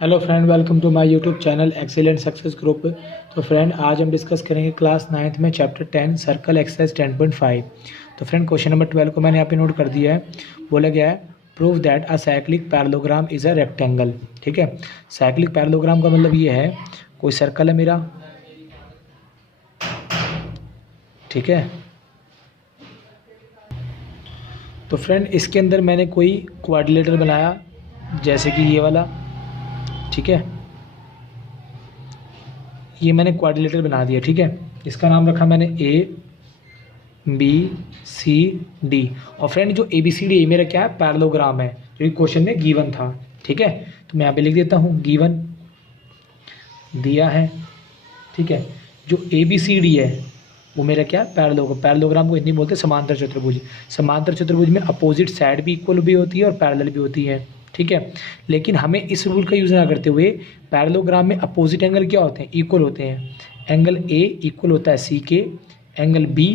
Hello friend, welcome to my YouTube channel excellent success group. तो friend, आज हम discuss करेंगे क्लास 9th में चैप्टर 10 सर्कल एक्सरसाइज 10.5। तो फ्रेंड, क्वेश्चन नंबर 12 को मैंने यहाँ पे नोट कर दिया है। बोला गया है prove that a cyclic parallelogram is a rectangle. ठीक है, साइक्लिक पैरेललोग्राम का मतलब ये है, कोई सर्कल है मेरा, ठीक है। तो फ्रेंड, इसके अंदर मैंने कोई क्वाड्रिलेटरल बनाया, जैसे कि ये वाला, ठीक है। ये मैंने क्वाड्रिलेटरल बना दिया, ठीक है। इसका नाम रखा मैंने ABCD। और फ्रेंड, जो ABCD मेरा क्या है, पैरेललोग्राम है, जो कि क्वेश्चन में गिवन था, ठीक है। तो मैं यहाँ पे लिख देता हूँ, गिवन दिया है, ठीक है। जो ABCD है वो मेरा क्या है, पैरेललोग्राम को हिंदी में बोलते हैं समांतर चतुर्भुज। समांतर चतुर्भुज में अपोजिट साइड भी इक्वल भी होती है और पैरेलल भी होती है, ठीक है। लेकिन हमें इस रूल का यूज़ ना करते हुए, पैरेललोग्राम में अपोजिट एंगल क्या होते हैं, इक्वल होते हैं। एंगल A इक्वल होता है C के, एंगल B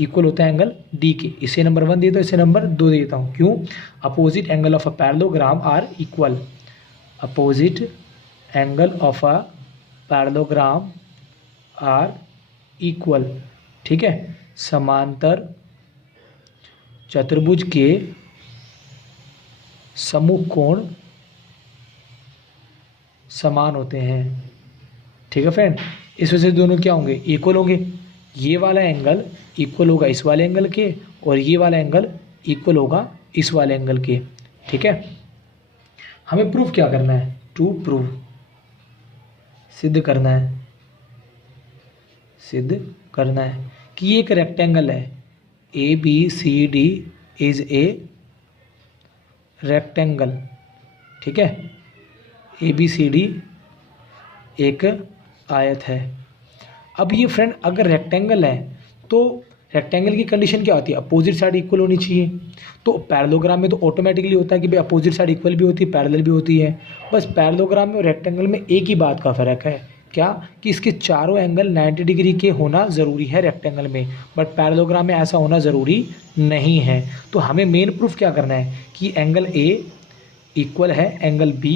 इक्वल होता है एंगल D के। इसे नंबर 1 देता हूँ, इसे नंबर 2 देता हूँ। क्यों? Opposite angle of a parallelogram are equal. Opposite angle of a parallelogram are equal, ठीक है। समांतर चतुर्भुज के समूह कोण समान होते हैं, ठीक है फ्रेंड। इस वजह से दोनों क्या होंगे, इक्वल होंगे। ये वाला एंगल इक्वल होगा इस वाले एंगल के, और ये वाला एंगल इक्वल होगा इस वाले एंगल के, ठीक है। हमें प्रूफ क्या करना है, टू प्रूव, सिद्ध करना है, सिद्ध करना है कि ये एक रेक्टेंगल है। ABCD इज ए रेक्टेंगल, ठीक है। ABCD एक आयत है। अब ये फ्रेंड, अगर रेक्टेंगल है तो रेक्टेंगल की कंडीशन क्या होती है, अपोजिट साइड इक्वल होनी चाहिए। तो पैरेललोग्राम में तो ऑटोमेटिकली होता है कि भाई अपोजिट साइड इक्वल भी होती है, पैरेलल भी होती है। बस पैरेललोग्राम में और रेक्टेंगल में एक ही बात का फ़र्क है, क्या, कि इसके चारों एंगल 90 डिग्री के होना ज़रूरी है रेक्टेंगल में, बट पैरेललोग्राम में ऐसा होना ज़रूरी नहीं है। तो हमें मेन प्रूफ क्या करना है कि एंगल A इक्वल है एंगल B,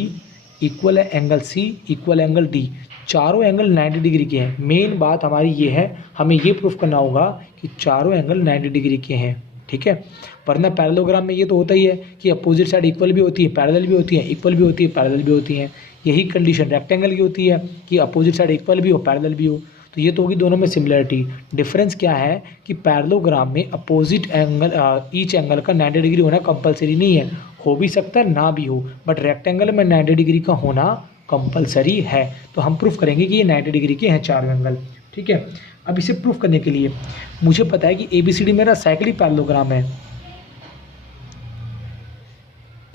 इक्वल है angle C, equal angle D। चारों एंगल 90 डिग्री के हैं। मेन बात हमारी ये है, हमें ये प्रूफ करना होगा कि चारों एंगल 90 डिग्री के हैं, ठीक है। वरना पैरेललोग्राम में ये तो होता ही है कि अपोजिट साइड इक्वल भी होती है, पैरेलल भी होती है, इक्वल भी होती है, पैरेलल भी होती हैं। यही कंडीशन रेक्टेंगल की होती है कि अपोजिट साइड इक्वल भी हो, पैरेलल भी हो। तो ये तो होगी दोनों में सिमिलरिटी। डिफरेंस क्या है कि पैरेललोग्राम में अपोजिट एंगल, ईच एंगल का 90 डिग्री होना कंपलसरी नहीं है, हो भी सकता है ना भी हो, बट रेक्टेंगल में 90 डिग्री का होना कंपलसरी है। तो हम प्रूफ करेंगे कि ये 90 डिग्री के हैं चार एंगल, ठीक है। अब इसे प्रूफ करने के लिए मुझे पता है कि ABCD मेरा साइक्लिक पैरेललोग्राम है।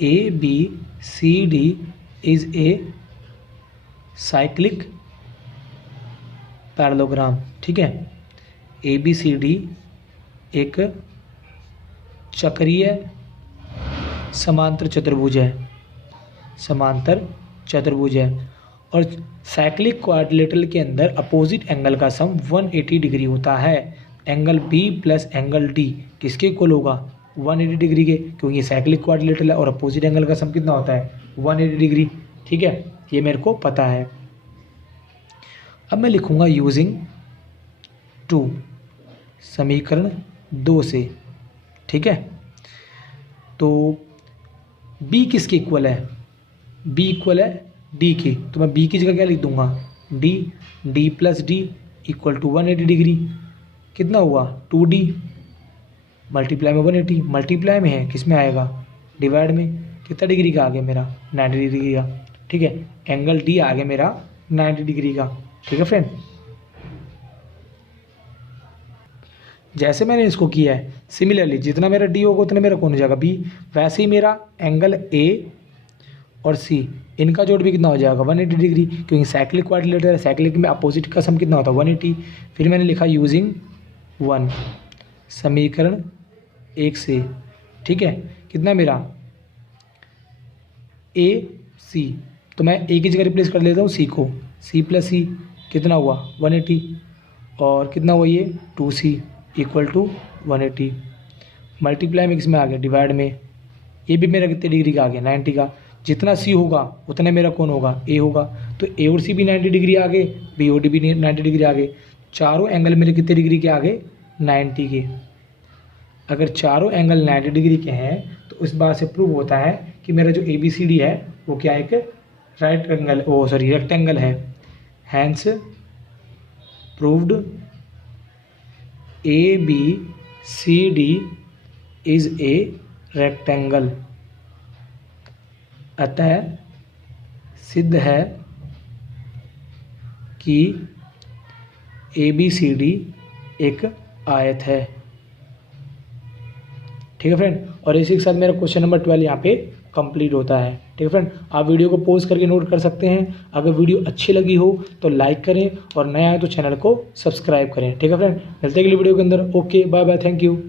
ABCD is a cyclic parallelogram, ठीक है। ABCD एक चक्रीय समांतर चतुर्भुज है, समांतर चतुर्भुज है। और साइक्लिक क्वाड्रिलेटरल के अंदर अपोजिट एंगल का सम 180 डिग्री होता है। Angle B plus angle D किसके इक्वल होगा, 180 डिग्री के, क्योंकि ये साइक्लिक क्वाड्रिलेटरल है और अपोजिट एंगल का सम कितना होता है, 180 डिग्री, ठीक है। ये मेरे को पता है। अब मैं लिखूंगा यूजिंग 2, समीकरण 2 से, ठीक है। तो B किसके इक्वल है, B इक्वल है D के, तो मैं B की जगह क्या लिख दूंगा, D plus D equal to 180 degree. कितना हुआ, 2D मल्टीप्लाई में 180, मल्टीप्लाई में है, किस में आएगा, डिवाइड में। कितना डिग्री का आ गया मेरा, 90 डिग्री का, ठीक है। एंगल D आ गया मेरा 90 डिग्री का, ठीक है फ्रेंड। जैसे मैंने इसको किया है, सिमिलरली जितना मेरा D होगा उतना मेरा कौन हो जाएगा, B। वैसे ही मेरा एंगल A और C, इनका जोड़ भी कितना हो जाएगा, 180 डिग्री, क्योंकि साइक्लिक क्वाड्रिलेटरल है, साइक्लिक में अपोजिट का सम कितना होता है, 180। फिर मैंने लिखा यूजिंग 1, समीकरण 1 से, ठीक है। कितना मेरा AC, तो मैं A की जगह रिप्लेस कर लेता हूँ C को, C प्लस C कितना हुआ 180, और कितना हुआ ये 2C इक्वल टू 180, मल्टीप्लाई में किस में आ गया, डिवाइड में। ये भी मेरा कितने डिग्री का आ गया, 90 का। जितना सी होगा उतना मेरा कौन होगा, ए होगा। तो ए और सी भी 90 डिग्री आ गए, बी और डी भी 90 डिग्री आ गए। चारों एंगल मेरे कितने डिग्री के आ गए, 90 के। अगर चारों एंगल 90 डिग्री के हैं तो इस बात से प्रूव होता है कि मेरा जो ABCD है वो क्या, एक right angle, oh sorry rectangle है। Hence proved ABCD is a rectangle. अतः सिद्ध है कि ABCD एक आयत है। ठीक है फ्रेंड, और इसी के साथ मेरा क्वेश्चन नंबर 12 यहाँ पे कंप्लीट होता है। ठीक है फ्रेंड, आप वीडियो को पॉज करके नोट कर सकते हैं। अगर वीडियो अच्छी लगी हो तो लाइक करें और नया है तो चैनल को सब्सक्राइब करें। ठीक है फ्रेंड, मिलते हैं अगली वीडियो के अंदर। Okay, bye bye, thank you.